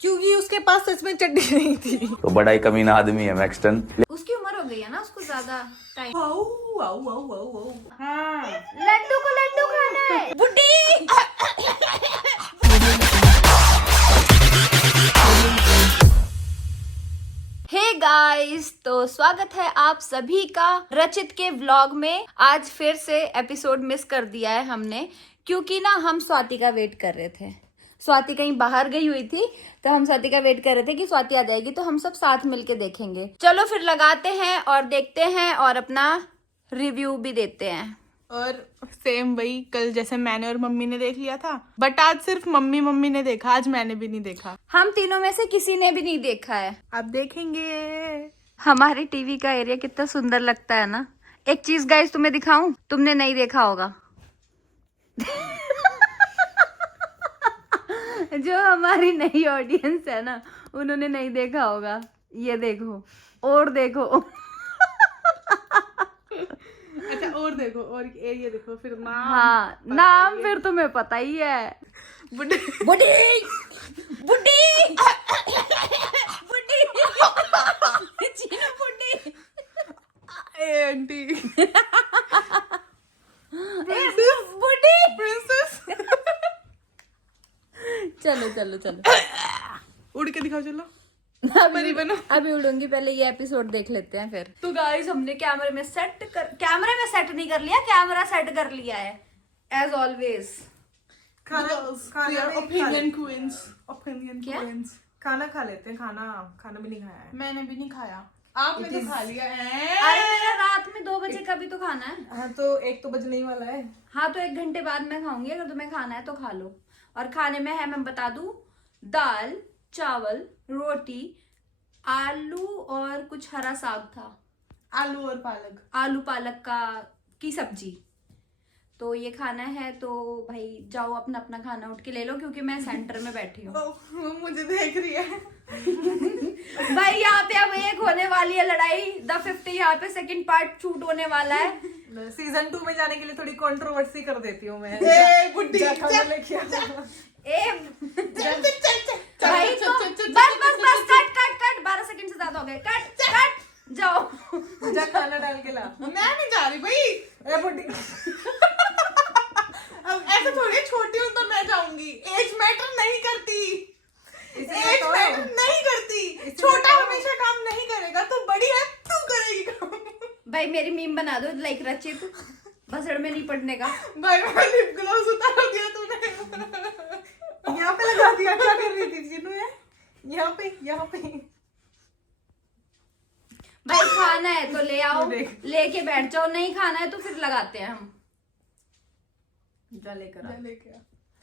क्योंकि उसके पास सच में चड्डी नहीं थी। तो बड़ा ही कमीना आदमी है मैक्सटन। उसकी उम्र हो गई है ना, उसको ज्यादा टाइम। हाँ लड्डू को लड्डू खाना है बुड्ढी। हे गाइस, तो स्वागत है आप सभी का रचित के व्लॉग में। आज फिर से एपिसोड मिस कर दिया है हमने, क्योंकि ना हम स्वाति का वेट कर रहे थे। स्वाति कहीं बाहर गई हुई थी, तो हम स्वाति का वेट कर रहे थे कि स्वाति आ जाएगी तो हम सब साथ मिलके देखेंगे। चलो फिर लगाते हैं और देखते हैं और अपना रिव्यू भी देते हैं। और सेम वही कल जैसे मैंने और मम्मी ने देख लिया था, बट आज सिर्फ मम्मी ने देखा, आज मैंने भी नहीं देखा। हम तीनों में से किसी ने भी नहीं देखा है। अब देखेंगे। हमारे टीवी का एरिया कितना सुंदर लगता है ना। एक चीज गाइस तुम्हें दिखाऊं, तुमने नहीं देखा होगा। जो हमारी नई ऑडियंस है ना, उन्होंने नहीं देखा होगा। ये देखो और देखो। अच्छा और देखो, और एरिया देखो, फिर नाम। हाँ नाम फिर तुम्हें पता ही है। बुड्ढे बुड्ढी बुड्ढी बुड्ढी चीनू बुड्ढी। ए आंटी बुड्ढी। प्रिंसेस। चलो चलो चलो उड़ के दिखाओ, चलो। अभी अभी उड़ूंगी, पहले ये एपिसोड देख लेते हैं फिर। तो गाइस हमने कैमरे में सेट नहीं कर लिया, कैमरा सेट कर लिया है एज ऑलवेज। खाना खा लेते हैं। खाना भी नहीं खाया है। मैंने भी नहीं खाया। आपने तो खा लिया है। अरे मेरा रात में 2 बजे कभी तो खाना है। हाँ तो 1 तो बजने ही वाला है। हाँ तो 1 घंटे बाद मैं खाऊंगी, अगर तुम्हें खाना है तो खा लो। और खाने में है, मैं बता दूं, दाल, चावल, रोटी, आलू और कुछ हरा साग था। आलू पालक की सब्जी। तो ये खाना है, तो भाई जाओ अपना अपना खाना उठ के ले लो, क्योंकि मैं सेंटर में बैठी हूँ। मुझे देख रही है। भाई यहाँ पे अब एक होने वाली है लड़ाई, द 50। यहाँ पे सेकंड पार्ट शूट होने वाला है। सीजन 2 में जाने के लिए थोड़ी कंट्रोवर्सी कर देती हूँ मैं। भाई तो बस कट 12 सेकंड से ज्यादा हो गए। कट जाओ। जा खाना डाल के ला। मैं नहीं जा रही भाई। ए बुड्ढी। अब ऐसे थोड़ी छोटी हूँ तो मैं जाऊंगी। एज मैटर नहीं करती। एज मैटर नहीं करती। छोटा हमेशा काम नहीं करेगा, तो बड़ी है तू करेगी काम। भाई मेरी मीम बना दो, लाइक रचित भसड़ में नहीं पड़ने का। भाई मेरा लिप ग्लॉस उतार दिया तूने। यहाँ पे लगा दिया। क्या कर रही थी जीनू? यहाँ पे भाई खाना है तो ले आओ, लेके बैठ जाओ। नहीं खाना है तो फिर लगाते हैं हम। जा लेकर आ।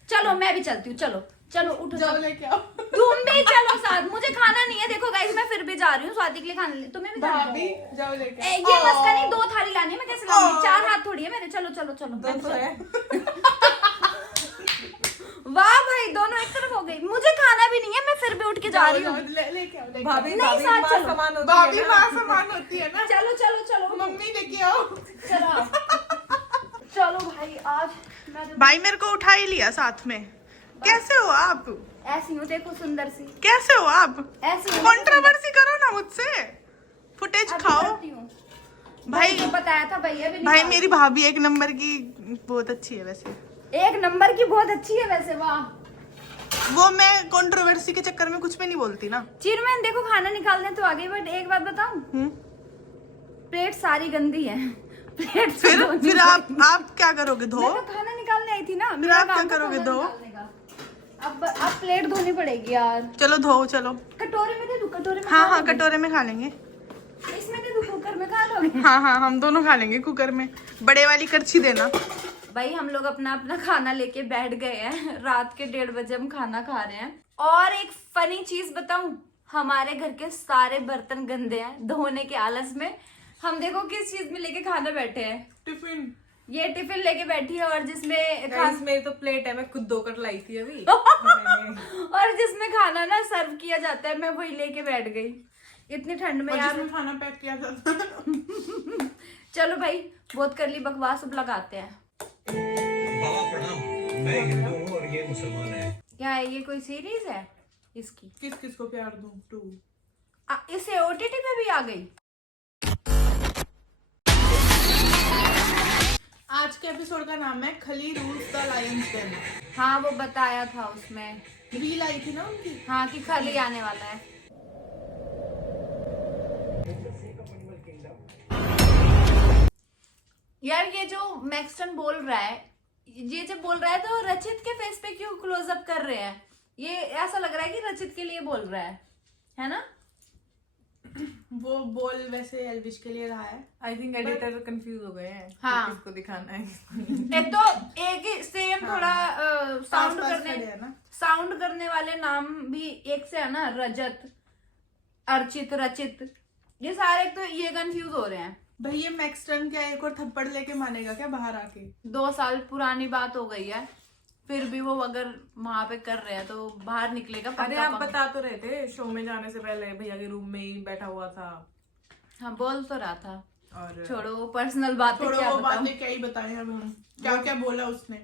चलो मैं भी चलती हूँ। चलो उठो, जाओ लेके आओ। तुम भी चलो साथ। मुझे खाना नहीं है। देखो गाइस, मैं फिर भी जा रही हूँ स्वाति के लिए खाना ले। तुम्हें भी जाना है? भाभी जाओ लेके। ये मस्का नहीं, 2 थाली लानी है। मैं कैसे लाऊंगी? 4 हाथ थोड़ी है मेरे। चलो। वाह भाई, दोनों एक तरफ हो गई। मुझे खाना भी नहीं है, मैं फिर भी उठ के जा रही हूँ। भाभी नहीं, साथ चलो। भाभी माँ समान होती है ना। चलो मम्मी लेके आओ। चलो भाई, आज मैं भाई मेरे को उठा ही लिया साथ में। कैसे हो आप? ऐसी हूँ, देखो सुंदर सी। कैसे हो आप? ऐसी हूँ। कंट्रोवर्सी करो ना मुझसे। फुटेज खाओ। भाई तो बताया था भैया भी। भाई मेरी भाभी 1 नंबर की बहुत अच्छी है वैसे। 1 नंबर की बहुत अच्छी है वैसे। वाह। वो मैं कंट्रोवर्सी के चक्कर में कुछ भी नहीं बोलती ना। चीरमैन देखो, खाना निकालने तो आ गई, बट एक बात बताऊं, प्लेट सारी गंदी है। प्लेट फिर आप क्या करोगे? धो। मैं तो खाना निकालने आई थी ना। फिर आप क्या करोगे? धो। अब प्लेट धोनी पड़ेगी यार। चलो धो। चलो कटोरे में दे दूं? कटोरे में हाँ कटोरे में खा लेंगे। इसमें दे दूं? कुकर में खा लोगे? हाँ हम दोनों खा लेंगे कुकर में। बड़े वाली करछी देना। भाई हम लोग अपना अपना खाना लेके बैठ गए हैं। रात के 1:30 बजे हम खाना खा रहे हैं। और एक फनी चीज बताऊं, हमारे घर के सारे बर्तन गंदे हैं धोने के आलस में। हम देखो किस चीज में लेके खाना बैठे हैं। टिफिन। ये टिफिन लेके बैठी है, और जिसमें मेरी तो प्लेट है, मैं खुद धोकर लाई थी अभी। और जिसमें खाना ना सर्व किया जाता है, मैं वही लेके बैठ गई इतनी ठंड में यार। जिसमें खाना पैक किया जाता है। चलो भाई, बहुत कर ली बकवास, अब लगाते हैं। बाबा प्रणाम, मैं हिंदू हूँ और ये मुसलमान है। क्या है ये? कोई सीरीज है इसकी। किस किस को प्यार दूं 2। इसे ओटीटी पे भी आ गई। आज के एपिसोड का नाम है खली रूल्स द लायंस डेन। हाँ वो बताया था उसमें, रील आई थी ना उनकी। हाँ कि खली आने वाला है। यार ये जो मैक्सटन बोल रहा है, ये जब बोल रहा है तो रचित के फेस पे क्यों क्लोजअप कर रहे हैं? ये ऐसा लग रहा है कि रचित के लिए बोल रहा है ना? वो बोल वैसे एल्विश के लिए रहा है। आई थिंक एडिटर कंफ्यूज हो गए हैं। हाँ। किसको दिखाना है एक तो एक ही सेम थोड़ा साउंड पास करने खड़े हैं ना। साउंड करने वाले नाम भी एक से है ना, रजत, अर्चित, रचित, ये सारे एक तो ये कंफ्यूज हो रहे हैं। भाई ये मैक्सटन क्या एक और थप्पड़ लेके मानेगा क्या बाहर आके? 2 साल पुरानी बात हो गई है, फिर भी वो अगर वहां पे कर रहे हैं तो बाहर निकलेगा अरे पक्का। आप बता तो रहे थे शो में जाने से पहले भैया के रूम में ही बैठा हुआ था। हाँ बोल तो रहा था। और छोड़ो वो पर्सनल बातें, छोड़ो क्या वो बताऊं? बातें क्या ही बताएं अब हम। क्या क्या बोला उसने।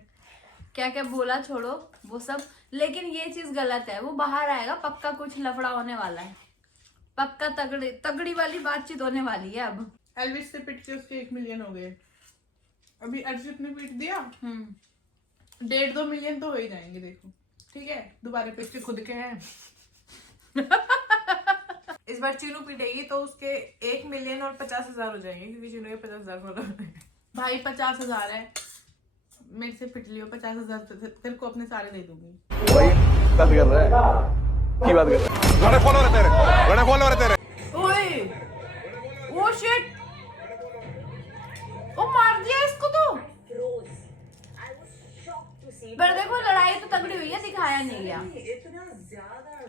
क्या क्या बोला, छोड़ो वो सब। लेकिन ये चीज गलत है, वो बाहर आएगा पक्का कुछ लफड़ा होने वाला है, पक्का तगड़ी वाली बातचीत होने वाली है अब। एल्विश से पिट के उसके 1 मिलियन हो गए। अभी अर्जित ने पीट दिया, 1.5-2 मिलियन तो हो ही जाएंगे। देखो ठीक है, दोबारा पे इसके खुद के हैं। इस बार चीनू पीटेगी तो उसके 1 मिलियन और 50,000 हो जाएंगे, क्योंकि चीनू के 50,000 फॉलोअर हैं। भाई 50,000 है, मेरे से पिट लियो 50,000 तेरे को अपने सारे दे दूंगी। बात कर रहा है की बात कर रहा है। बड़े फॉलोअर तेरे ओए ओ शिट, ओ मार दिया इसको तो। पर देखो लड़ाई तो तगड़ी हुई है, दिखाया नहीं गया।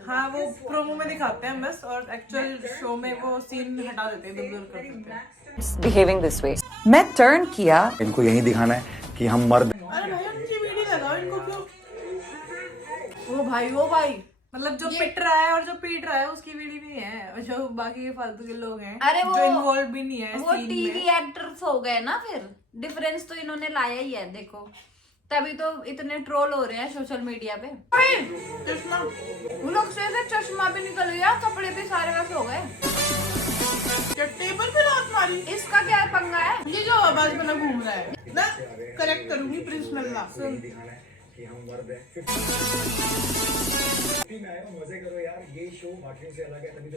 हाँ वो प्रोमो में दिखाते हैं बस, और एक्चुअल शो में वो सीन हटा देते हैं, दुर्दुर कर देते हैं। Behaving this way. मैं टर्न किया, इनको यही दिखाना है कि हम मर्द। अरे भाई उनकी वीडियो लगाओ, इनको क्यों? ओ भाई मतलब जो पिट रहा है और जो पीट रहा है उसकी वीडियो नहीं है, और जो बाकी के फालतू के लोग हैं अरे वो जो इन्वॉल्व भी नहीं है वो सीन टीवी में। एक्टर्स हो गए ना, फिर डिफरेंस तो इन्होंने लाया ही है। देखो तभी तो इतने ट्रोल हो रहे हैं सोशल मीडिया पे। चश्मा वो लोग से चश्मा भी निकल गया, कपड़े भी सारे वैसे हो गए। क्या टेबल पे लात मारी? इसका क्या पंगा है? ये जो आवाज बना घूम रहा है ना, करेक्ट करूंगी प्रिंस नल्ला।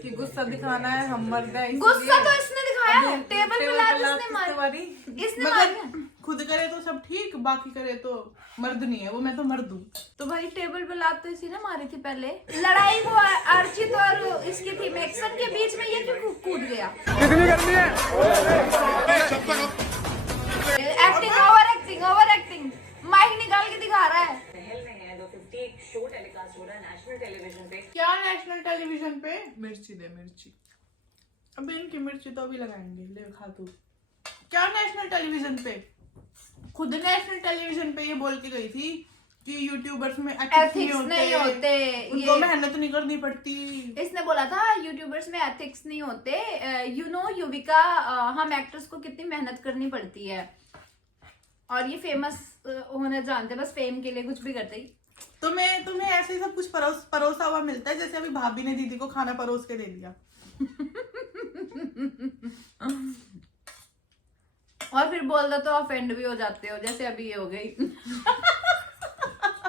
कि गुस्सा दिखाना है, हम मर्द हैं, इसलिए- गुस्सा तो इसने दिखाया है, टेबल पे लात इसने किसने मारी, मारी? इसने मारी है। मगर खुद करे तो सब ठीक, बाकी करे तो मर्द नहीं है वो, मैं तो मर्द हूँ। तो भाई टेबल पे लात तो इसी ने मारी थी पहले। लड़ाई वो अर्चित और इसकी थी मैक्सन के बीच में, ये क्यों कूद गया? कितनी करनी है? एक्टिंग, ओवर एक्टिंग, माइक निकाल के दिखा रहा है। शो टेलीकास्ट हो रहा है नेशनल टेलीविजन पे। क्या नेशनल टेलीविजन पे? मिर्ची दे मिर्ची। अब इनकी मिर्ची तो अभी लगाएंगे, ले खा तू। क्या नेशनल टेलीविजन पे? खुद नेशनल टेलीविजन पे ये बोल के गई थी कि यूट्यूबर्स में एथिक्स नहीं होते, उनको ये मेहनत नहीं करनी पड़ती। इसने बोला था यूट्यूबर्स में एथिक्स नहीं होते। यू नो युविका, हम एक्टर्स को कितनी मेहनत करनी पड़ती है, और ये फेमस होना जानते, बस फेम के लिए कुछ भी करते ही। तुम्हें ऐसे ही सब कुछ परोसा हुआ मिलता है, जैसे अभी भाभी ने दीदी को खाना परोस के दे दिया। और फिर बोल दो तो ऑफेंड भी हो जाते हो, जैसे अभी ये हो गई।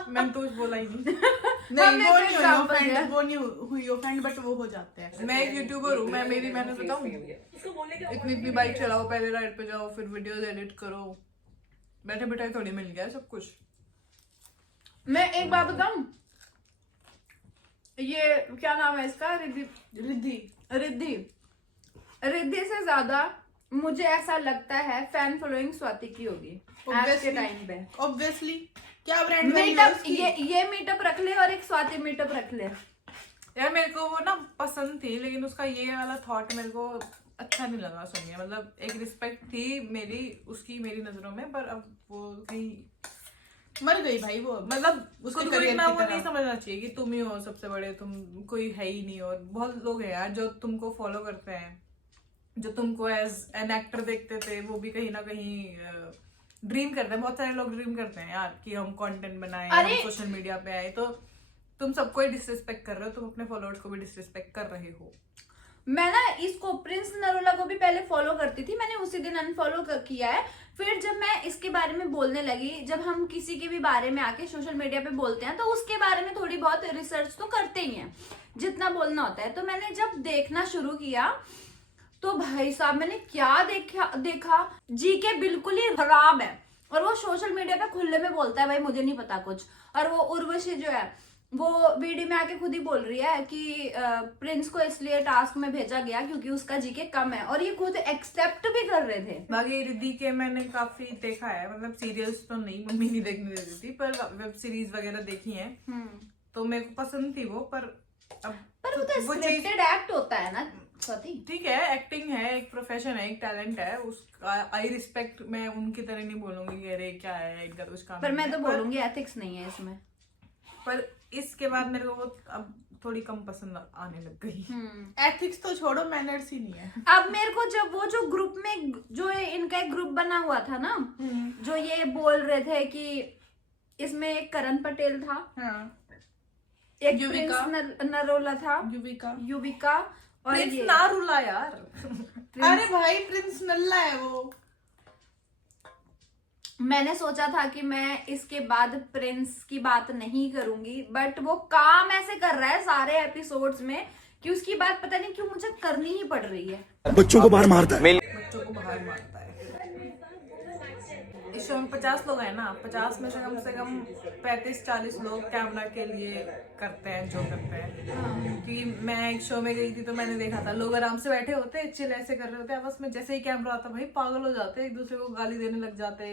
मैंने तो कुछ बोला ही नहीं। नहीं हमने वो तो नहीं हुई example offend, दिया। वो नहीं हुई ऑफेंड, बट वो हो जाते हैं। मैं एक यूट्यूबर हूँ, मैं मेरी मेहनत बताऊँ। उसको बोलने का इतनी इतनी बाइक चलाओ, पहले राइड पे जाओ, फिर वीडियोस एडिट करो, बैठे बैठे थोड़ी मिल गया सब कुछ। मैं एक बात बताऊं, ये क्या नाम है इसका, रिद्धि से ज्यादा मुझे ऐसा लगता है फैन फॉलोइंग स्वाति की होगी आज के टाइम पे। ऑब्वियसली क्या ब्रांड मीटअप, ये मीटअप रख ले और एक स्वाति मीटअप रख ले। यार मेरे को वो ना पसंद थी, लेकिन उसका ये वाला थॉट मेरे को अच्छा नहीं लगा सुनिए। मतलब एक रिस्पेक्ट थी मेरी उसकी, मेरी नजरों में, पर अब वो कहीं मर गई भाई वो। मतलब उसके उसको career इतना की वो तरह। नहीं समझना चाहिए कि तुम ही हो सबसे बड़े, तुम कोई है ही नहीं। और बहुत लोग हैं यार जो तुमको फॉलो करते हैं, जो तुमको एज एन एक्टर देखते थे, वो भी कहीं ना कहीं ड्रीम करते हैं। बहुत सारे लोग ड्रीम करते हैं यार कि हम कंटेंट बनाएं, हम सोशल मीडिया पे आए। तो तुम सबको ही डिसरिस्पेक्ट कर रहे हो, तुम अपने फॉलोअर्स को भी डिसरिस्पेक्ट कर रहे हो। मैं ना इसको प्रिंस नरूला को भी पहले फॉलो करती थी, मैंने उसी दिन अनफॉलो किया है। फिर जब मैं इसके बारे में बोलने लगी, जब हम किसी के भी बारे में आके सोशल मीडिया पे बोलते हैं तो उसके बारे में थोड़ी बहुत रिसर्च तो करते ही हैं, जितना बोलना होता है। तो मैंने जब देखना शुरू किया तो भाई साहब मैंने क्या देखा जीके बिल्कुल ही खराब है। और वो सोशल मीडिया पे खुले में बोलता है भाई मुझे नहीं पता कुछ। और वो उर्वशी जो है वो वीडियो में आके खुद ही बोल रही है कि प्रिंस को इसलिए टास्क में भेजा गया क्योंकि उसका जीके कम है, और ये खुद एक्सेप्ट भी कर रहे थे। बाकी रिद्धि के मैंने काफी देखा है, मतलब सीरियल्स तो नहीं, मम्मी नहीं देखने देती थी, पर वेब सीरीज वगैरह देखी है तो मेरे को पसंद थी वो। पर वो तो स्क्रिप्टेड एक्ट होता है ना स्वाति। ठीक है, एक्टिंग है, एक प्रोफेशन है, एक टैलेंट है, उसका आई रिस्पेक्ट। मैं उनकी तरह नहीं बोलूंगी कि अरे क्या है इनका तो कुछ काम, पर मैं तो बोलूंगी एथिक्स नहीं है इसमें। पर इसके बाद मेरे को वो अब थोड़ी कम पसंद आने लग गई। एथिक्स तो छोड़ो, मैनर्स ही नहीं है। अब मेरे को जब वो जो ग्रुप में जो इनका एक ग्रुप बना हुआ था ना, जो ये बोल रहे थे कि इसमें एक करण पटेल था, एक युविका नरोला था, युविका और प्रिंस ये नारुला यार। अरे भाई प्रिंस नल्ला है वो। मैंने सोचा था कि मैं इसके बाद प्रिंस की बात नहीं करूंगी, बट वो काम ऐसे कर रहा है सारे एपिसोड्स में कि उसकी बात पता नहीं क्यों मुझे करनी ही पड़ रही है। बच्चों को बाहर मारता है, बच्चों को बाहर मारता है। इस शो में 50 लोग हैं ना, 50 में से कम 35-40 लोग कैमरा के लिए करते हैं जो करते हैं। क्योंकि मैं एक शो में गई थी तो मैंने देखा था लोग आराम से बैठे होते, चिल ऐसे कर रहे होते हैं आपस में, जैसे ही कैमरा आता भाई पागल हो जाते, एक दूसरे को गाली देने लग जाते।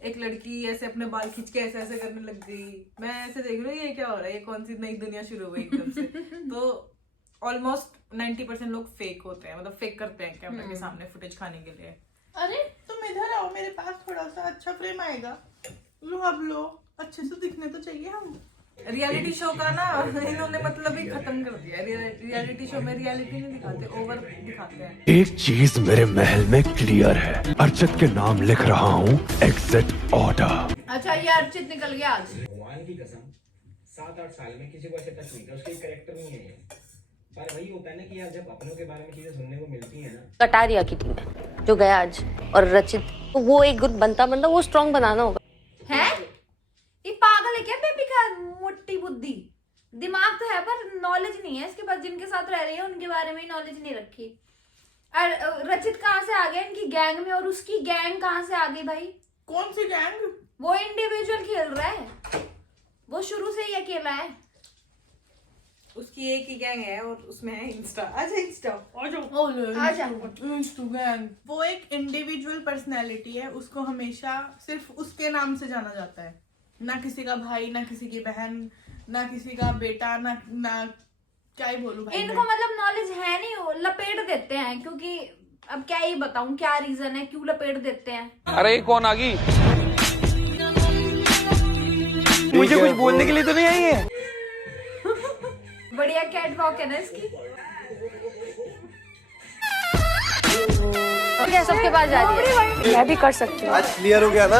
एक लड़की ऐसे अपने बाल खींच के ऐसे ऐसे करने लग गई। मैं ऐसे देख रही हूँ ये क्या हो रहा है, ये कौन सी नई दुनिया शुरू हो गई एकदम से। तो ऑलमोस्ट 90% लोग फेक होते हैं, मतलब फेक करते हैं कैमरा के सामने फुटेज खाने के लिए। अरे तुम इधर आओ, मेरे पास थोड़ा सा अच्छा फ्रेम आएगा। लो अब लो, अच्छे से दिखने तो चाहिए हम। रियलिटी शो का ना इन्होंने मतलब ही खत्म कर दिया। रियलिटी शो में रियलिटी नहीं दिखाते, ओवर दिखाते हैं। एक चीज मेरे महल में क्लियर है, अर्चित के नाम लिख रहा हूँ, एग्जिट ऑर्डर। अच्छा ये अर्चित निकल गया आज। भगवान की कसम 7-8 साल में किसी को ऐसे टच नहीं किया, उसका एक कैरेक्टर नहीं है ये। पर वही होता है ना कि यार जब अपनों के बारे में चीजें सुनने को मिलती है ना। कटारिया की टीम है जो गया आज, और रचित तो वो एक ग्रुप बनता मतलब वो स्ट्रॉन्ग बनाना होगा। है ये पागल है क्या बेबी का मोटी बुद्धि, दिमाग तो है पर नॉलेज नहीं है इसके पास। जिनके साथ रह रही है उनके बारे में नॉलेज नहीं रखी। और रचित कहाँ से आ गया इनकी गैंग में, और उसकी गैंग कहाँ से आ गई भाई? कौन सी गैंग? वो इंडिविजुअल खेल रहा है, वो शुरू से ही अकेला है। उसकी एक ही गैंग है और उसमें है इंस्टा। अच्छा इंस्टा इंस्टाग्राम। वो एक इंडिविजुअल पर्सनैलिटी है, उसको हमेशा सिर्फ उसके नाम से जाना जाता है। ना किसी का भाई, ना किसी की बहन, ना किसी का बेटा, ना क्या ही बोलूं भाई। इनको मतलब नॉलेज है नहीं, वो लपेट देते हैं। क्योंकि अब क्या ही बताऊं क्या रीजन है क्यों लपेट देते हैं। अरे कौन आ गई? मुझे कुछ बोलने के लिए तो नहीं आई है। बढ़िया कैट वॉक है ना इसकी। क्या सबके पास जा रही है, मैं भी कर सकती हूँ। आज क्लियर हो गया ना?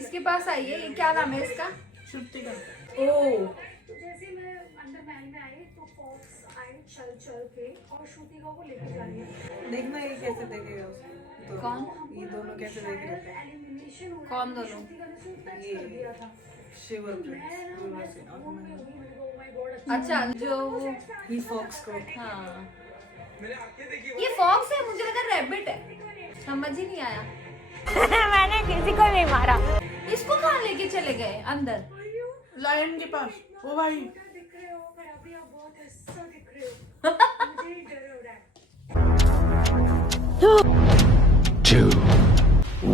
इसके पास आई है, ये क्या नाम है इसका? श्रुतिका। जैसे मैं अंदर महल में आई तो फॉक्स आए चल के और श्रुतिका को लेकर जा रही है। देखना ये कैसे देखेगा उसको। तो कौन? ये दोनों कैसे देख रहे थे? एलिमिनेशन हो कौन दोनों? श्रुतिका ने उसे टच कर दिया था। शिव और प्रिंस दोनों से। Oh my God, अच्छा जो ही फॉक्स को। हाँ ये फॉक्स है, मुझे लगा रैबिट है, समझ ही नहीं आया। मैंने किसी को नहीं मारा। इसको कहाँ लेके चले गए अंदर? लायन के पास। ओ भाई दिख रहे हो पर अभी आप बहुत ऐसा दिख रहे हो। मुझे ही डर हो रहा है। 2,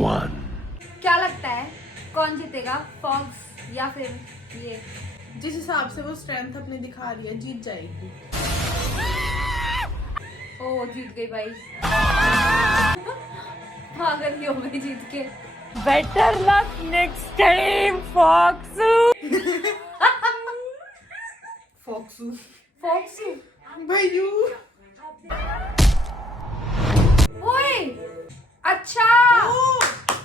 1। क्या लगता है कौन जीतेगा, फॉक्स या फिर ये? जिस हिसाब से वो स्ट्रेंथ अपनी दिखा रही है, जीत जाएगी। ओ जीत गई भाई। पागल ही हो गई जीत के। Better luck next time fox. फॉक्सू फॉक्स भाईयू। ओए अच्छा,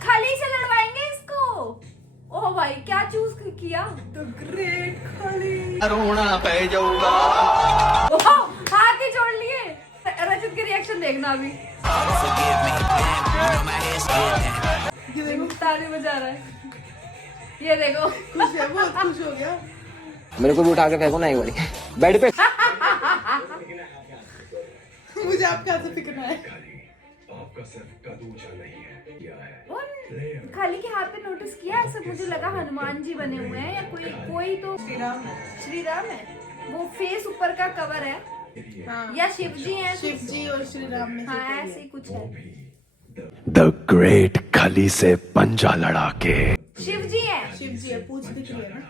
खली से लड़वाएंगे इसको। ओ भाई क्या चूज किया? द ग्रेट खाली। रोना पै जाऊंगा। हाथ ही जोड़ लिए। रचित के रिएक्शन देखना अभी। ये देखो ताली बजा रहा है, ये देखो। खुश है, बहुत खुश हो गया। मेरे को भी उठा के फेंको ना एक बारी बेड पे। मुझे आपका से फिक्र है। आपका सिर्फ कदूचा नहीं है, क्या है? और खाली के हाथ पे नोटिस किया ऐसे? मुझे लगा हनुमान जी बने हुए हैं या कोई तो श्री राम है। वो फेस ऊपर का कवर है। हाँ। या शिव जी हैं? शिव जी और श्री राम में से हाँ कोई ऐसे है। ही कुछ है। द ग्रेट खली से पंजा लड़ा के। शिव जी हैं। शिव जी है, पूछ दिख रही है ना।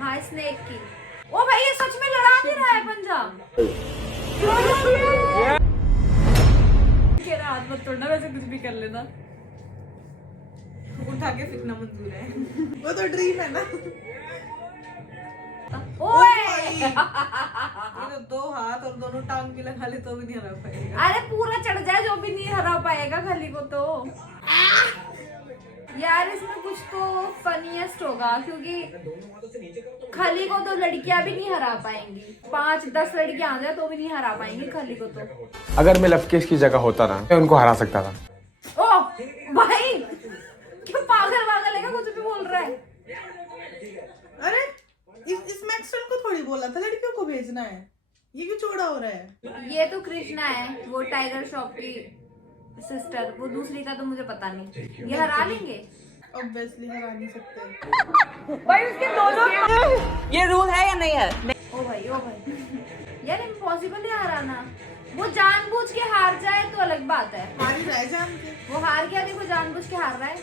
हाँ स्नेक की। ओ भाई ये सच में लड़ा नहीं रहा है पंजाब। कह रहा हाथ मत तोड़ना, वैसे कुछ भी कर लेना। उठा के फेंकना मंजूर है। वो तो ड्रीम है ना। ओए ये तो 2 हाथ और दोनों टांग भी लगा ले तो भी नहीं हरा पाएगा। अरे पूरा चढ़ जाए जो भी नहीं हरा पाएगा खली को तो। यार इसमें कुछ तो फनीएस्ट होगा क्योंकि खली को तो लड़कियां भी नहीं हरा पाएंगी। 5-10 लड़कियां आ जाए तो भी नहीं हरा पाएंगी खली को तो। अगर मैं लवकेश की जगह होता ना मैं उनको हरा सकता था। ओ भाई क्यों पागल है क्या? कुछ भी बोल रहा है। अरे इसमें एक्शन को थोड़ी बोला था लड़कियों को भेजना है। ये क्यों चौड़ा हो रहा है? ये तो कृष्णा है, वो टाइगर श्रॉफ की सिस्टर। वो दूसरी का तो मुझे पता नहीं। ये हरा लेंगे ऑब्वियसली, हरा नहीं सकते। भाई उसके दोनों ये रूल है या नहीं है? ओ भाई यार इम्पॉसिबल है हराना। वो जानबूझ के हार जाए तो अलग बात है। हार ही रहा है जान के। वो हार गया, देखो जानबूझ के हार रहा है।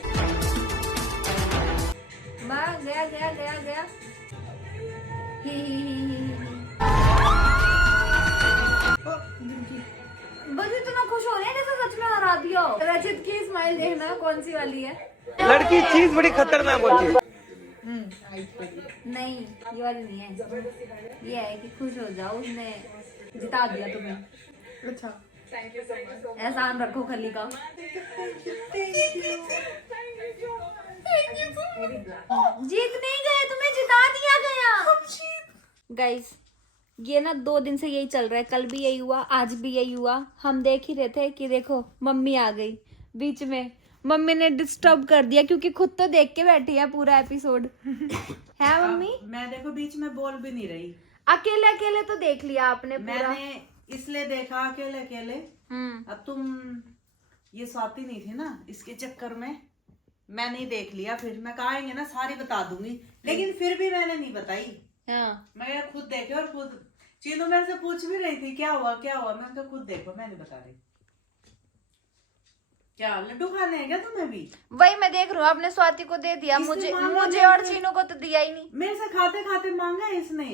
गया ही। ओ, जिनकी बस इतना खुश हो रहे हैं जैसे सच में हरा दिया हो। रचित की स्माइल देखना कौन सी वाली है। लड़की चीज बड़ी खतरनाक होती है। नहीं ये वाली नहीं है। ये है कि खुश हो जाओ, उसने जिता दिया तुम्हें। अच्छा, एहसान रखो खली का। जीत नहीं गए, तुम्हें जिता दिया गया। गाइस ये ना 2 दिन से यही चल रहा है। कल भी यही हुआ, आज भी यही हुआ। हम देख ही रहे थे कि देखो मम्मी आ गई बीच में। मम्मी ने डिस्टर्ब कर दिया क्योंकि खुद तो देख के बैठी है पूरा एपिसोड। है मम्मी? मैं देखो बीच में बोल भी नहीं रही। अकेले तो देख लिया आपने पूरा। मैंने इसलिए देखा अकेले। अब तुम ये स्वाति नहीं थी ना, इसके चक्कर में मैंने ही देख लिया। फिर मैं कहेंगे ना सारी बता दूंगी, लेकिन फिर भी मैंने नहीं बताई। हाँ। मैं खुद देखे और खुद चीनू मेरे से पूछ भी रही थी क्या हुआ। मैं तो खुद देखो, मैं नहीं बता रही। क्या लड्डू खाने हैं क्या तुम्हें भी? वही मैं देख रही हूँ। आपने स्वाति को दे दिया, मुझे और चीनू को तो दिया ही नहीं। मेरे से खाते खाते मांगा है इसने।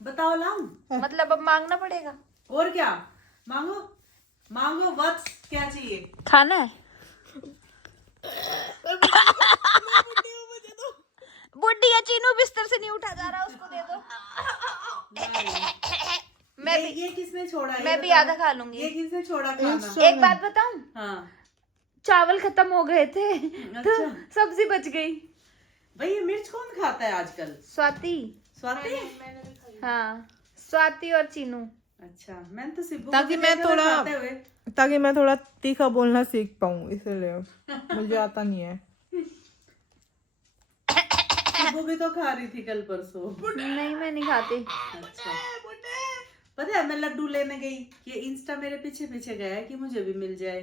बताओ लाऊं? मतलब अब मांगना पड़ेगा। और क्या मांगो वत्स, क्या चाहिए? खाना है। बुड्ढी है चीनू, बिस्तर से नहीं उठा जा रहा, उसको दे दो। ये किसने छोड़ा? मैं भी आधा खा लूंगी। ये किसने छोड़ा खाना? एक बात बताऊं? हाँ। चावल खत्म हो गए थे तो सब्जी बच गई। भाई ये मिर्च कौन खाता है आजकल? स्वाति। हाँ स्वाति और चीनू। अच्छा, मैंने तो सिर्फ ताकि मैं थोड़ा तीखा बोलना सीख पाऊँ, इसलिए मुझे आता नहीं है। वो भी तो खा रही थी कल परसों। नहीं मैं नहीं खाती। अच्छा। पता है मैं लड्डू लेने गई, ये इंस्टा मेरे पीछे गया है कि मुझे भी मिल जाए,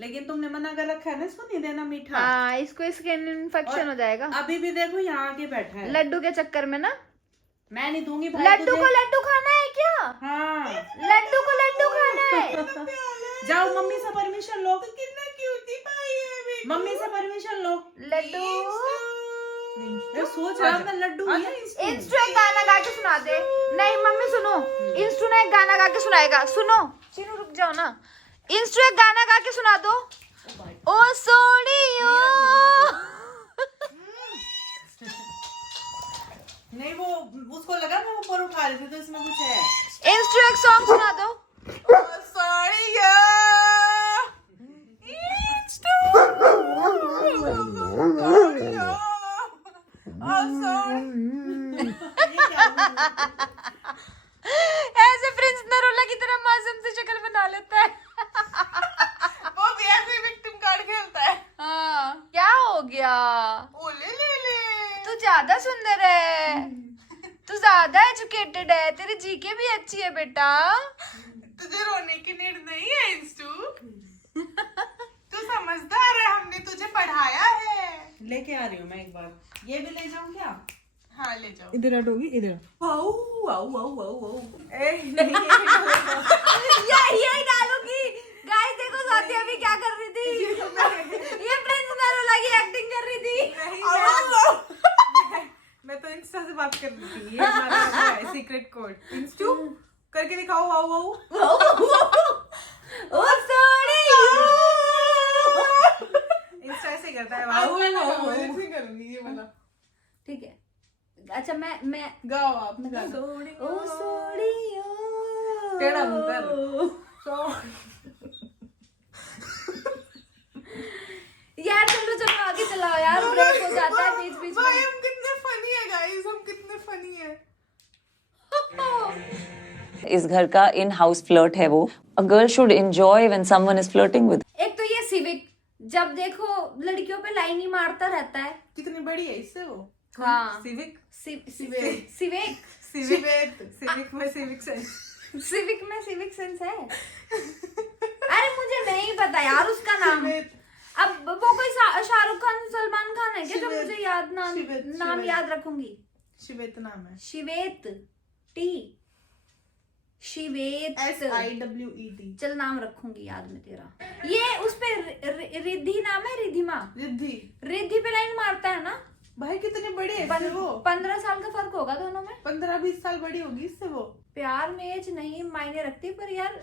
लेकिन तुमने मना कर रखा है ना, इसको नहीं देना मीठा। हाँ इसको स्किन इन्फेक्शन हो जाएगा। अभी भी देखो यहाँ आके बैठा है लड्डू के चक्कर में ना। मैं नहीं दूंगी भाई। लड्डू को लड्डू खाना है क्या? हाँ लड्डू को लड्डू खाना है। जाओ मम्मी से परमिशन लो। कितना क्यूटी भाई है। मम्मी से परमिशन लो। लड्डू सोच रहा था लड्डू इंस्टू एक गाना गा के सुना दे। नहीं मम्मी सुनो, इंस्टू ने एक गाना गा के सुनाएगा। सुनो चीनू रुक जाओ ना। इंस्टू एक गाना गा के सुना दो। ओ सोनियो। नहीं वो उसको लगा मैं ऊपर उठा रही थी तो इसमें कुछ है। इंस्टू एक सॉन्ग सुना दो। ऐसे प्रिंस नरोला की तरह मासूम से शक्ल बना लेता है। वो भी ऐसे विक्टिम कार्ड खेलता है। हाँ, क्या हो गया? ओ ले तू ज्यादा सुंदर है, तू ज्यादा एजुकेटेड है, तेरी जीके भी अच्छी है बेटा। तुझे रोने की नीड नहीं है इंस्टू। तू समझदार है, हमने तुझे पढ़ाया है। लेके आ रही हूँ मैं एक बार। ये भी ले जाऊँ क्या? हाँ ले जाओ। इधर हटोगी इधर। यही डालूंगी। गाइस देखो स्वाति अभी क्या कर रही थी। ये प्रिंस नरोला की एक्टिंग कर रही थी। मैं तो इंस्टा से बात कर रही थी। ये हमारा सीक्रेट कोड। इंस्टू करके दिखाओ। Wow wow. ओ सॉरी। इंस्टा ऐसे करता है। Wow wow. ऐसे करूंगी ये वाला। ठीक है। अच्छा मैं गाओ आप। ओ सॉरी। टेढ़ा मुंह कर। यार चलो आगे चलाओ यार, ब्रेक हो जाता है बीच बीच भाई में। हम कितने फनी है गाइस, हम कितने फनी है। इस घर का इन हाउस फ्लर्ट है वो. A girl should enjoy when someone is flirting with. एक तो ये सिविक, जब देखो लड़कियों पे लाइन ही मारता रहता है। कितनी बड़ी है इससे वो। हाँ सिविक सिविक सिविक में सिविक सेंस। सिविक में सिविक सेंस है। अरे मुझे नहीं पता यार उसका नाम। अब वो कोई शाहरुख खान सलमान खान है क्या जो मुझे याद नाम याद रखूंगी। शिवेत नाम है। शिवेत शिवेत SIWET। चल नाम रखूंगी याद में तेरा। ये उस पे रिद्धि नाम है, रिद्धिमा। रिद्धि पे लाइन मारता है ना भाई। कितनी बड़ी है वो। 15 साल का फर्क होगा दोनों में। 15-20 साल बड़ी होगी इससे वो। प्यार में एज नहीं मायने रखती, पर यार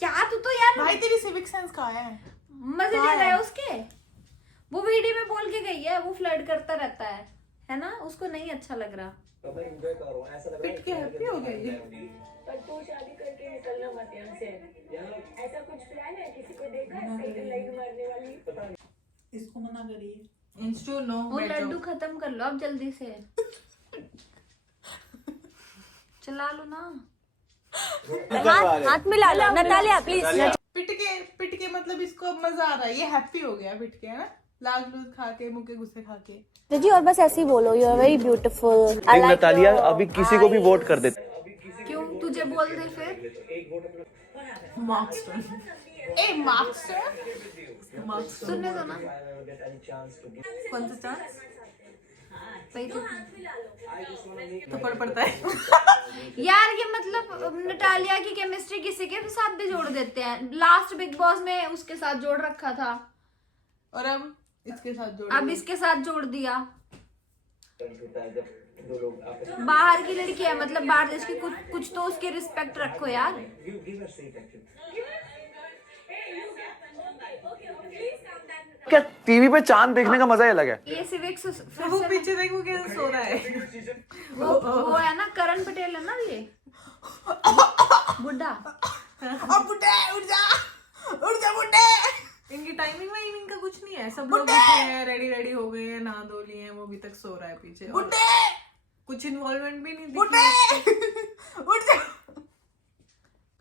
क्या तू तो यार भाई तेरी सिविक सेंस कहाँ है। मजे ले रहा है उसके। वो वीडियो में बोल के गई है वो फ्लर्ट करता रहता है ना, उसको नहीं अच्छा लग रहा। पिट के हैप्पी हो गई। पर तू शादी करके निकलना मत यहाँ से। ऐसा कुछ प्लान है? किसी को देखा है साइकिल लाइन मारने वाली? इसको मना करिए। इंस्टू नो। वो लड्डू खत्म कर लो अब जल्दी से। चला लो ना। हाथ मिला लो नतालिया प्लीज। पिट के मतलब इसको मजा आ रहा है। ये हैप्पी हो गया पिट के, है ना। लाल दूध खा के, मुंह के गुस्से खा के। जी और बस ऐसे ही बोलो, you are very beautiful. Natalia अभी किसी को भी वोट कर दे। क्यों तुझे बोल दे फिर। सुनने दो ना। कौन सा चांस? सही तो थप्पड़ पड़ता है। यार ये मतलब नटालिया की केमिस्ट्री किसी के साथ भी जोड़ देते हैं। लास्ट बिग बॉस में उसके साथ जोड़ रखा था और अब इसके साथ जोड़ अब इसके साथ जोड़ दिया। बाहर की लड़की है, मतलब बाहर देश की, कुछ तो उसकी रिस्पेक्ट रखो यार। क्या टीवी पे चांद देखने का मजा ही अलग है। ये सिविक्स वो पीछे देखो कैसे सो रहा है। वो है ना करण पटेल है ना ये बुड्ढा। उठ जा बुड्ढे। इनकी टाइमिंग में इनका कुछ नहीं है। सब लोग उठे हैं, रेडी हो गए हैं, नहा धो लिए हैं, वो अभी तक सो रहा है पीछे। कुछ इन्वॉल्वमेंट भी नहीं दिखी। उठ जा।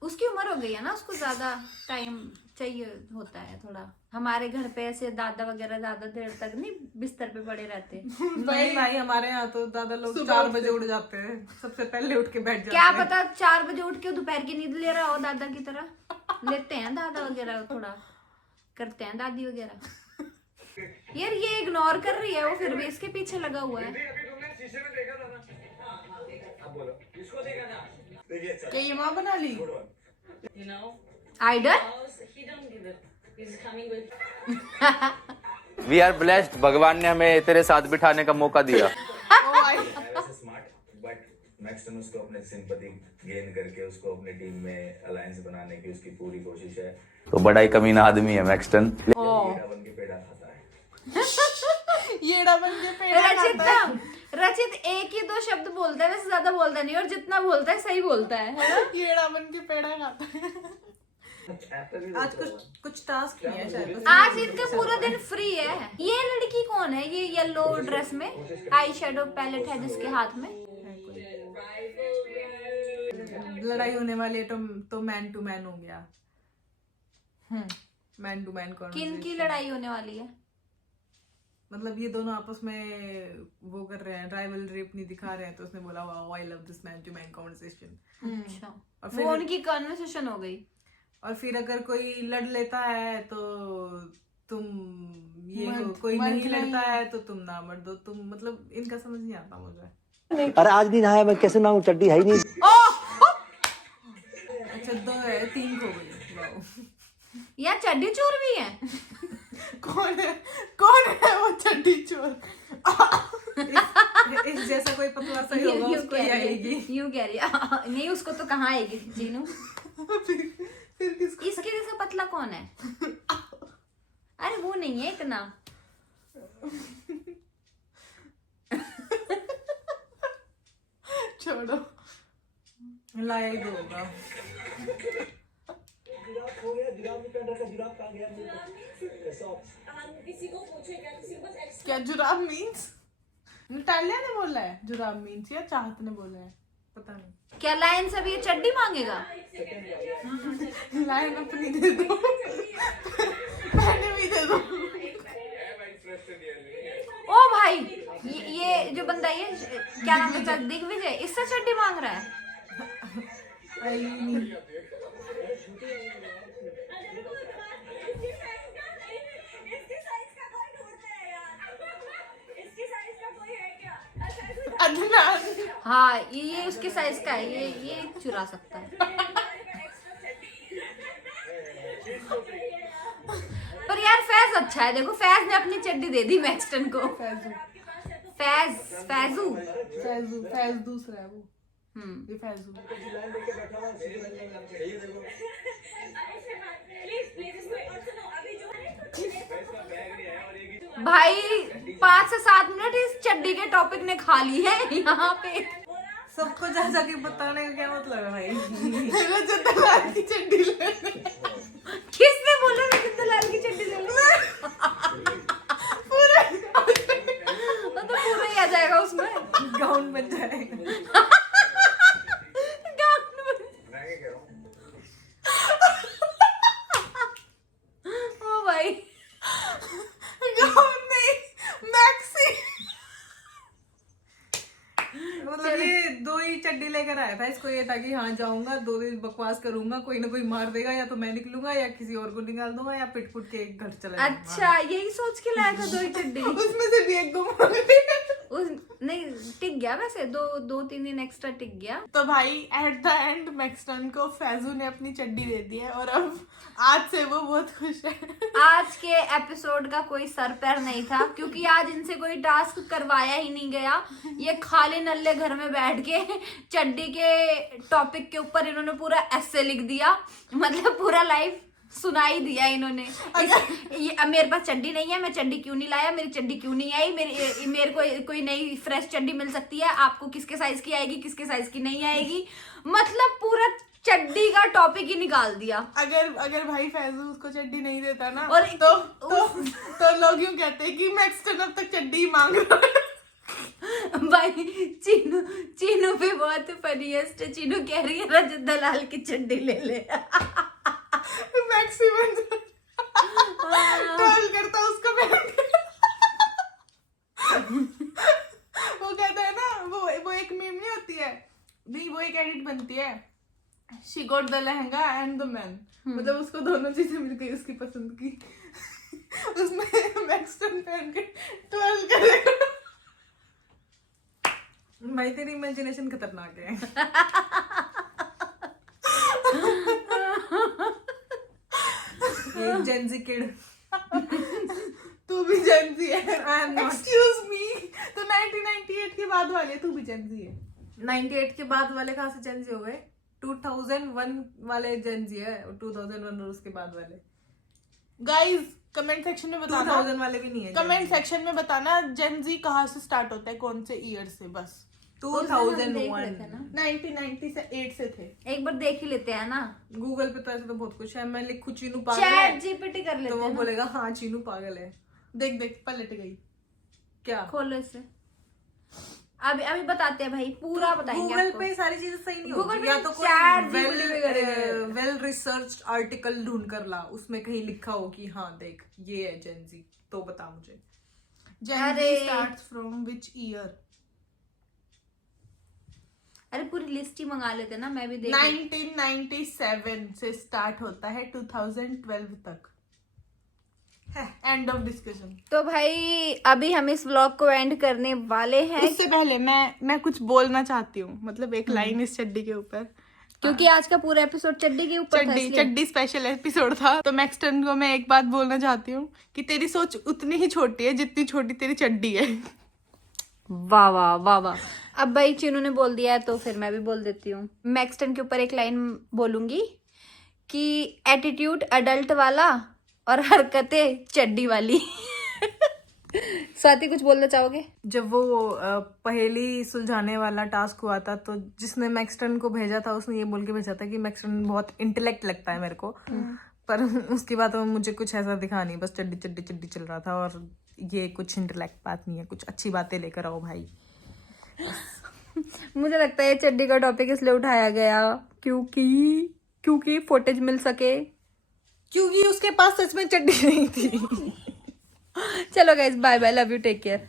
उसकी उम्र हो गई है ना, उसको ज्यादा टाइम चाहिए होता है थोड़ा। हमारे घर पे ऐसे दादा वगैरह ज्यादा देर तक नहीं बिस्तर पे पड़े रहते। भाई हमारे यहाँ तो दादा लोग 4 बजे उठ जाते हैं, सबसे पहले उठ के बैठ जाते क्या हैं। पता 4 बजे उठ के दोपहर की नींद ले रहा हो दादा की तरह। लेते हैं दादा वगैरह, थोड़ा करते हैं दादी वगैरह। यार ये इग्नोर कर रही है वो, फिर भी इसके पीछे लगा हुआ है। क्या ये माँ बना ली। आइडल वी आर ब्लेस्ड, भगवान ने हमें तेरे साथ बिठाने का मौका दिया। मैक्सटन उसको अपने सिंपैथी गेन करके उसको अपनी टीम में अलायंस बनाने की उसकी पूरी कोशिश है। तो बड़ा ही कमीना आदमी है मैक्सटन। येड़ा बन के पेड़ा खाता है। येड़ा बन के पेड़ा खाता है। रचित एक ही 2 शब्द बोलता है, वैसे ज्यादा बोलता नहीं, और जितना बोलता है सही बोलता है ना। येड़ा बन के पेड़ा खाता है। आज कुछ टास्क नहीं है शायद। आज इनका पूरा दिन फ्री है। ये लड़की कौन है? ये येलो ड्रेस में आई शेडो पैलेट है जिसके हाथ में। लड़ाई होने वाली है तो मैन टू मैन हो गया। मैन टू मैन कौन? किन की लड़ाई होने वाली है? मतलब ये दोनों आपस में वो कर रहे हैं, राइवलरी अपनी दिखा रहे हैं, तो उसने बोला wow I love this man to man conversation. अच्छा, और वो उनकी कन्वर्सेशन हो गई। और फिर अगर कोई लड़ लेता है तो तुम ये मर्द- हो, कोई मर्द नहीं नहीं। लड़ता है तो तुम ना मर दो। तुम मतलब इनका समझ नहीं आता मुझे। अरे आज नहीं नहाया मैं कैसे नहाऊं, चड्डी है ही नहीं। अच्छा 2 है 3 हो गई। वाओ। या चड्डी चोर भी है? कौन है वो चड्डी चोर? इस जैसा कोई पतला सा ही होगा, उसको ही आएगी। यूं कह रही है। नहीं, उसको तो कहाँ आएगी जीनू। फिर किसको? इसके जैसा पतला कौन है? अरे वो नहीं है इतना। छोड़ो, लाया ही 2 होगा। क्या जुराब मीन्स? नटालिया ने बोला है जुराब मीन्स या चाहत ने बोला है? पता नहीं। क्या लायन से भी ये चड्डी मांगेगा? लाइन अपनी दे दो, मैंने भी दे दो। ओ भाई, ये जो बंदा ये क्या नाम है, दिग्विजय, इससे चड्डी मांग रहा है। अदनान। हाँ, ये उसके साइज का है। ये चुरा सकता है। पर यार फैज अच्छा है। देखो, फैज ने अपनी चड्डी दे दी मैक्सटन को। फैजू दूसरा है वो। ये फैजू। भाई 5 से 7 मिनट इस चड्डी के टॉपिक ने खा ली है यहाँ पे। सबको जा जाके बताने का क्या मतलब है भाई? रजत दलाल की चड्डी ले। किसने बोला रजत दलाल की चड्डी ले लो? वो तो पूरा ही आ जाएगा उसमें। गाउन बन जाएगा। ओ भाई, गाउन नहीं, मैक्सी। मतलब ये 2 ही चड्डी लेकर आया था। इसको ये था कि हाँ जाऊंगा 2 दिन बकवास करूंगा, कोई ना कोई मार देगा, या तो मैं निकलूंगा या किसी और को निकाल दूंगा या पिट पुट के एक घर चला जाऊंगा। अच्छा यही सोच के लाया था 2 ही चड्डी। उसमें से भी एक दो मांग ली। उस नहीं टिक गया वैसे, 2-3 दिन एक्स्ट्रा टिक गया। तो भाई एट द एंड मैक्सटन को फैजू ने अपनी चड्डी दे दी है और अब आज से वो बहुत खुश है। आज के एपिसोड का कोई सर पैर नहीं था, क्योंकि आज इनसे कोई टास्क करवाया ही नहीं गया। ये खाली नल्ले घर में बैठ के चड्डी के टॉपिक के ऊपर इन्होंने पूरा एस्से लिख दिया। मतलब पूरा लाइव सुनाई दिया इन्होंने। ये मेरे पास चड्डी नहीं है, मैं चड्डी क्यों नहीं लाया, मेरी चड्डी क्यों नहीं आई, मेरे को कोई नई फ्रेश चड्डी मिल सकती है, आपको किसके साइज की आएगी, किसके साइज की नहीं आएगी। मतलब पूरा चड्डी का टॉपिक ही निकाल दिया। अगर भाई फैजू उसको चड्डी नहीं देता ना और तो लोग यूं कहते कि मैक्सटन अब तक चड्डी ही मांग रहा है। भाई चीनू भी बहुत फनीएस्ट है। चीनू कह रही है रजत दलाल की चड्डी ले ले। मैक्सिमम ट्रोल करता उसको पहन के। वो कहता है ना, वो एक मीम नहीं होती है नहीं, वो एक एडिट बनती है, she got the lehenga and the man. मतलब उसको दोनों चीजें मिल गई उसकी पसंद की। उसमें मैक्सटन पहन के ट्रोल करेगा। भाई तेरी इमेजिनेशन खतरनाक है। Gen Z kid. तू भी जेंजी है। I am not. Excuse me, तो 1998 के बाद वाले तू भी जेंजी है। 98 के बाद वाले कहाँ से जेंजी हो गए? 2001 वाले जेंजी है और 2001 और उसके बाद वाले। गाइस कमेंट सेक्शन में बताना, 2000 वाले भी नहीं है। कमेंट सेक्शन में बताना जेंजी कहाँ से स्टार्ट होता है, कौन से ईयर से। बस 2001 1998 से थे। एक बार देख ही लेते हैं ना। गूगल पे तो ऐसे तो बहुत कुछ है। मैं लिखूं चीनू पागल चैट है जीपीटी कर लेते तो वो हैं ना। बोलेगा हाँ चीनू पागल है। देख देख पलट गई। क्या खोलो इसे। अभी अभी बताते हैं भाई, पूरा बताएंगे गूगल आपको। पे सारी चीजें सही नहीं Google होती। पे या तो chat कोई GPT पे करेंगे। वेल रिसर्च आर्टिकल ढूंढ कर ला, उसमें कहीं लिखा हो कि हाँ देख ये है जेनजी, तो बता मुझे। Gen Z अरे। starts from which year? अरे पूरी लिस्ट ही मंगा लेते ना, मैं भी देख 1997 से स्टार्ट होता है 2012 तक। End of discussion. तो भाई अभी हम इस व्लॉग को एंड करने वाले हैं, उससे पहले मैं कुछ बोलना चाहती हूँ, मतलब एक लाइन इस चड्डी के ऊपर, क्योंकि आज का पूरा एपिसोड चड्डी के ऊपर था चड्डी इसलिए। चड्डी स्पेशल एपिसोड था। तो मैक्सटन को मैं एक बात बोलना चाहती हूँ कि तेरी सोच उतनी ही छोटी है जितनी छोटी तेरी चड्डी है। वाह वाह वाह वाह। अब भाई चीनू ने बोल दिया है तो फिर मैं भी बोल देती हूँ। मैक्सटन के ऊपर एक लाइन बोलूंगी कि एटीट्यूड अडल्ट वाला और हरकतें चड्डी वाली। स्वाति कुछ बोलना चाहोगे? जब वो पहेली सुलझाने वाला टास्क हुआ था तो जिसने मैक्सटन को भेजा था उसने ये बोल के भेजा था कि मैक्सटन बहुत इंटेलेक्ट लगता है मेरे को, पर उसके बाद मुझे कुछ ऐसा दिखा नहीं, बस चड्डी चड्डी चड्डी चल रहा था। और ये कुछ इंटेलेक्ट बात नहीं है, कुछ अच्छी बातें लेकर आओ भाई। मुझे लगता है चड्डी का टॉपिक इसलिए उठाया गया क्योंकि फुटेज मिल सके, क्योंकि उसके पास सच में चड्डी नहीं थी। चलो guys, bye bye, love you, take care.